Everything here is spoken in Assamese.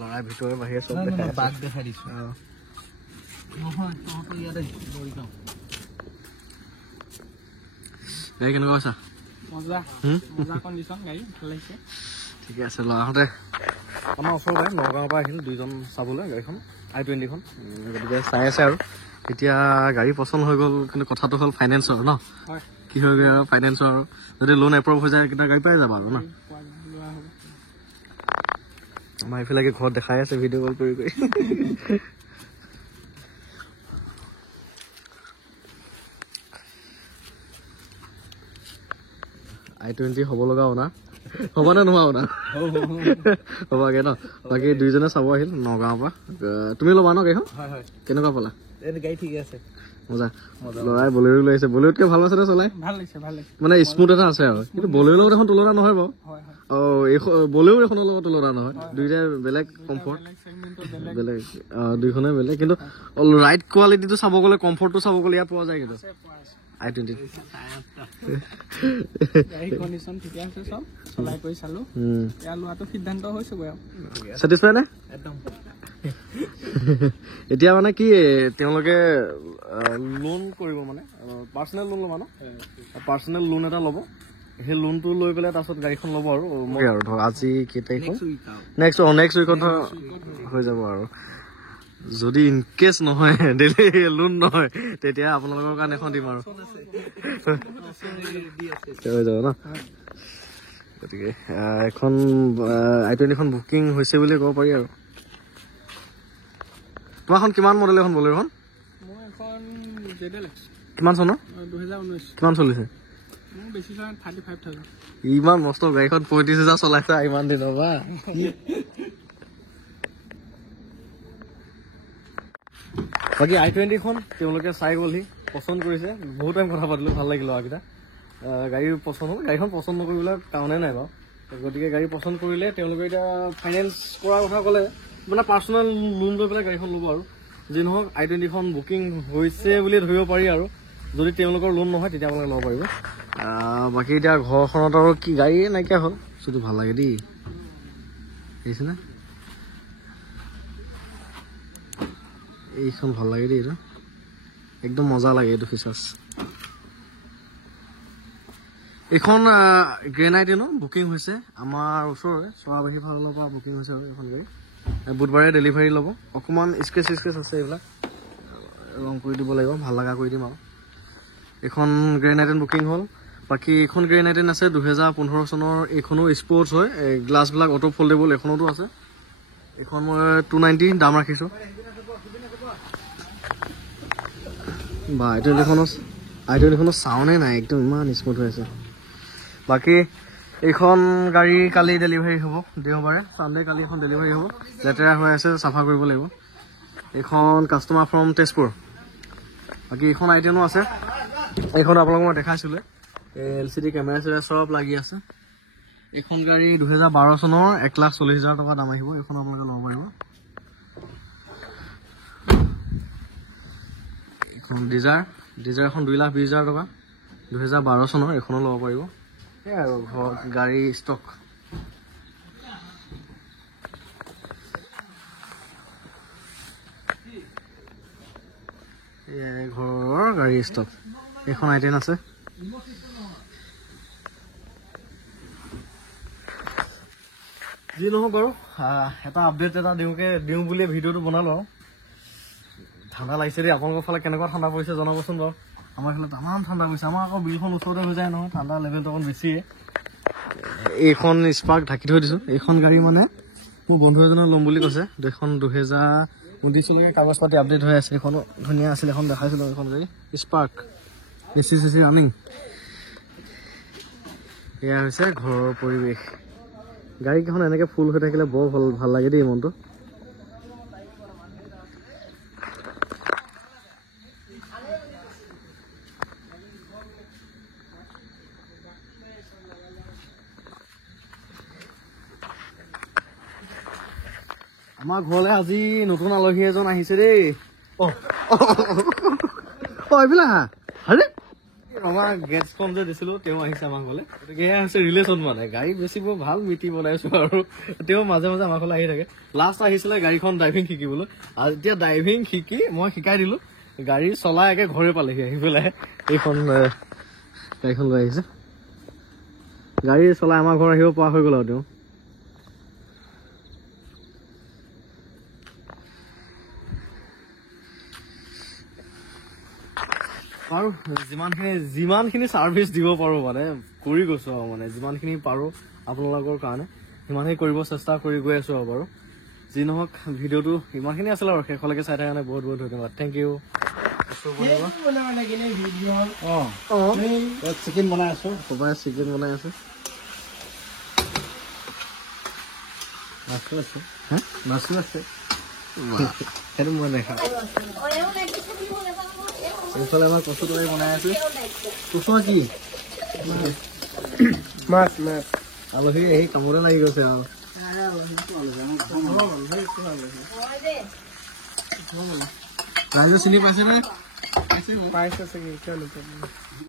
লৰাই ভিতৰে বাহিৰে চব দেখাই বাঘ দেখাই দিছো নহয় তহঁতৰ ইয়াতে মৰিগাঁও গাড়ী কেনেকুৱা আছা মজা মজা কণ্ডিশ্যন গাড়ী ভাল লাগিছে ঠিকে আছে ল'ৰাহঁতে আমাৰ ওচৰতে নগাঁৱৰ পৰা আহিল দুইজন চাবলৈ গাড়ীখন i20খন গতিকে চাই আছে আৰু এতিয়া গাড়ী পচন্দ হৈ গ'ল কিন্তু কথাটো হ'ল ফাইনেন্সৰ ন কি হৈ গ'ল আৰু ফাইনেন্সৰ আৰু যদি লোন এপ্ৰুভ হৈ যায় কেইটা গাড়ী পাই যাবা আৰু ন আমাৰ এইফালে ঘৰত দেখাই আছে ভিডিঅ' কল কৰি কৰি i20 হ'ব লগাও না হ'ব নে নোহোৱা না হ'বাগে ন বাকী দুইজনে চাব আহিল নগাঁৱৰ পৰা তুমি ল'বা ন গাড়ীখন কেনেকুৱা পালা গাড়ী ঠিকে আছে মজা ল'ৰাই বলেৰো লৈ আহিছে বলেৰোতকৈ ভাল আছে নে চলাই মানে স্মুথ এটা আছে আৰু কিন্তু বলেৰো লগত এখন তুলনা নহয় বাৰু বলেৰো এখনৰ লগত তুলনা নহয় দুইটাই বেলেগ কমফৰ্ট বেলেগ দুইখনে বেলেগ কিন্তু ৰাইড কোৱালিটিটো চাব গ'লে কমফৰ্টটো চাব গ'লে ইয়াত পোৱা যায় কিন্তু i20 গাড়ী কণ্ডিশ্যন ঠিকে আছে চব চলাই কৰি চালো ইয়াৰ লোৱাটো সিদ্ধান্ত হৈছে গৈ আৰু ছেটিছফাই নে একদম এতিয়া মানে কি তেওঁলোকে লোন কৰিব মানে পাৰ্চনেল লোন ল'বা ন পাৰ্চনেল লোন এটা ল'ব সেই লোনটো লৈ পেলাই তাৰপিছত গাড়ীখন ল'ব আৰু ধৰক আজি কেই নেক্সট উইকত হৈ যাব আৰু যদি ইনকেছ নহয় ডেইলি লোন নহয় তেতিয়া আপোনালোকৰ কাৰণে এখন দিম আৰু হৈ যাব ন গতিকে এখন i20খন বুকিং হৈছে বুলি ক'ব পাৰি আৰু তোমাৰখন কিমান মডেল এখন বলেৰোখন কিমান চনৰ 2019 কিমান চলিছে ইমান মস্ত গাড়ীখন 35,000 চলাইছা ইমান দিনৰ পৰা বাকী i20খন তেওঁলোকে চাই গ'লহি পচন্দ কৰিছে বহুত টাইম কথা পাতিলো ভাল লাগিল ল'ৰাকেইটা গাড়ী পচন্দ হ'ল গাড়ীখন পচন্দ নকৰিবলৈ কাৰণে নাই বাৰু গতিকে গাড়ী পচন্দ কৰিলে তেওঁলোকে এতিয়া ফাইনেন্স কৰাৰ কথা ক'লে মানে পাৰ্চনেল লোন লৈ পেলাই গাড়ীখন ল'ব আৰু যি নহওক i20খন বুকিং হৈছে বুলি ধৰিব পাৰি আৰু যদি তেওঁলোকৰ লোন নহয় তেতিয়া আপোনালোকে ল'ব পাৰিব বাকী এতিয়া ঘৰখনত আৰু কি গাড়ীয়ে নাইকিয়া হ'ল সেইটো ভাল লাগে দেই দেখিছেনে এইখন ভাল লাগে দেই এইটো একদম মজা লাগে এইটো ফিচাৰ্ছ এইখন গ্ৰেনাইট ন বুকিং হৈছে আমাৰ ওচৰৰে চৰাবাহী ফালৰ পৰা বুকিং হৈছে আৰু এইখন গাড়ী বুধবাৰে ডেলিভাৰী ল'ব অকণমান স্কেচ আছে এইবিলাক ৰং কৰি দিব লাগিব ভাল লগা কৰি দিম আৰু এইখন গ্ৰেনাইটেন বুকিং হ'ল বাকী এইখন গ্ৰেনাইটেন আছে 2015 চনৰ এইখনো স্পৰ্টছ হয় গ্লাছবিলাক অটো ফল্ডেবল এইখনতো আছে এইখন মই 290 দাম ৰাখিছোঁ বা i20খনো চাউনে নাই একদম ইমান স্মুথ হৈ আছে বাকী এইখন গাড়ী কালি ডেলিভাৰী হ'ব দেওবাৰে চানডে কালি এখন ডেলিভাৰী হ'ব লেতেৰা হৈ আছে চাফা কৰিব লাগিব এইখন কাষ্টমাৰ ফ্ৰম তেজপুৰ বাকী এইখন i10ও আছে এইখন আপোনালোকক মই দেখাইছিলোঁ LCD কেমেৰা চেমেৰা চব লাগি আছে এইখন গাড়ী 2012 চনৰ 1,40,000 টকা দাম আহিব এইখন আপোনালোকে ল'ব পাৰিব এইখন ডিজাৰ এখন 2,20,000 টকা 2012 চনৰ এইখনো ল'ব পাৰিব সেয়াই আৰু ঘৰত গাড়ী ষ্টক ঘৰৰ গাড়ী ষ্টক এইখন i10 আছে যি নহওক বাৰু এটা আপডেট এটা দিওঁ বুলিয়ে ভিডিঅ'টো বনালোঁ আৰু ঠাণ্ডা লাগিছে দেই আপোনালোকৰ ফালে কেনেকুৱা ঠাণ্ডা পৰিছে জনাবচোন বাৰু আমাৰ ফালে তামাম ঠাণ্ডা পৰিছে আমাৰ আকৌ বিলখন ওচৰতে হৈ যায় নহয় ঠাণ্ডা লেভেলটো অকণ বেছিয়ে এইখন স্পাৰ্ক ঢাকি থৈ দিছোঁ এইখন গাড়ী মানে মোৰ বন্ধু এজনে ল'ম বুলি কৈছে এইখন 2019 চনৰ কাগজ পাতি আপডেট হৈ আছে এইখনো ধুনীয়া আছিল এখন দেখাইছিলোঁ এইখন গাড়ী স্পাৰ্ক AC ৰানিং এয়া হৈছে ঘৰৰ পৰিৱেশ গাড়ীকেইখন এনেকৈ ফুল হৈ থাকিলে বৰ ভাল লাগে দেই মনটো আমাৰ ঘৰলৈ আজি নতুন আলহী এজন আহিছে দেই এইবিলাক আৰে আমাৰ গেছখন যে দিছিলো তেওঁ আহিছে আমাৰ ঘৰলে গতিকে এয়া হৈছে ৰিলেশ্যন মানে গাড়ী বেচিব ভাল মিতি বনাইছো আৰু তেওঁ মাজে মাজে আমাৰ ঘৰলৈ আহি থাকে লাষ্ট আহিছিলে গাড়ীখন ড্ৰাইভিং শিকিবলৈ আৰু এতিয়া ড্ৰাইভিং শিকি মই শিকাই দিলো গাড়ী চলাই একে ঘৰে পালেহি আহি পেলাই এইখন গাড়ীখন লৈ আহিছে গাড়ী চলাই আমাৰ ঘৰ আহিব পৰা হৈ গ'ল আৰু তেওঁ আৰু যিমানখিনি ছাৰ্ভিচ দিব পাৰো মানে কৰি গৈছো আৰু মানে যিমানখিনি পাৰো আপোনালোকৰ কাৰণে সিমানখিনি কৰিব চেষ্টা কৰি গৈ আছো আৰু বাৰু যি নহওক ভিডিঅ'টো ইমানখিনি আছিলে আৰু শেষলৈকে চাই থকাৰ কাৰণে বহুত বহুত ধন্যবাদ থেংক ইউ চিকেন বনাই আছো সবাই চিকেন বনাই আছে মাছো আছে সেইটো মই দেখা এইফালে আমাৰ কচু তৰকাৰী বনাই আছো কচু কি মাছ আলহী আহি কামতে লাগি গৈছে আৰু ৰাইজে চিনি পাইছে নে পাইছে চাগে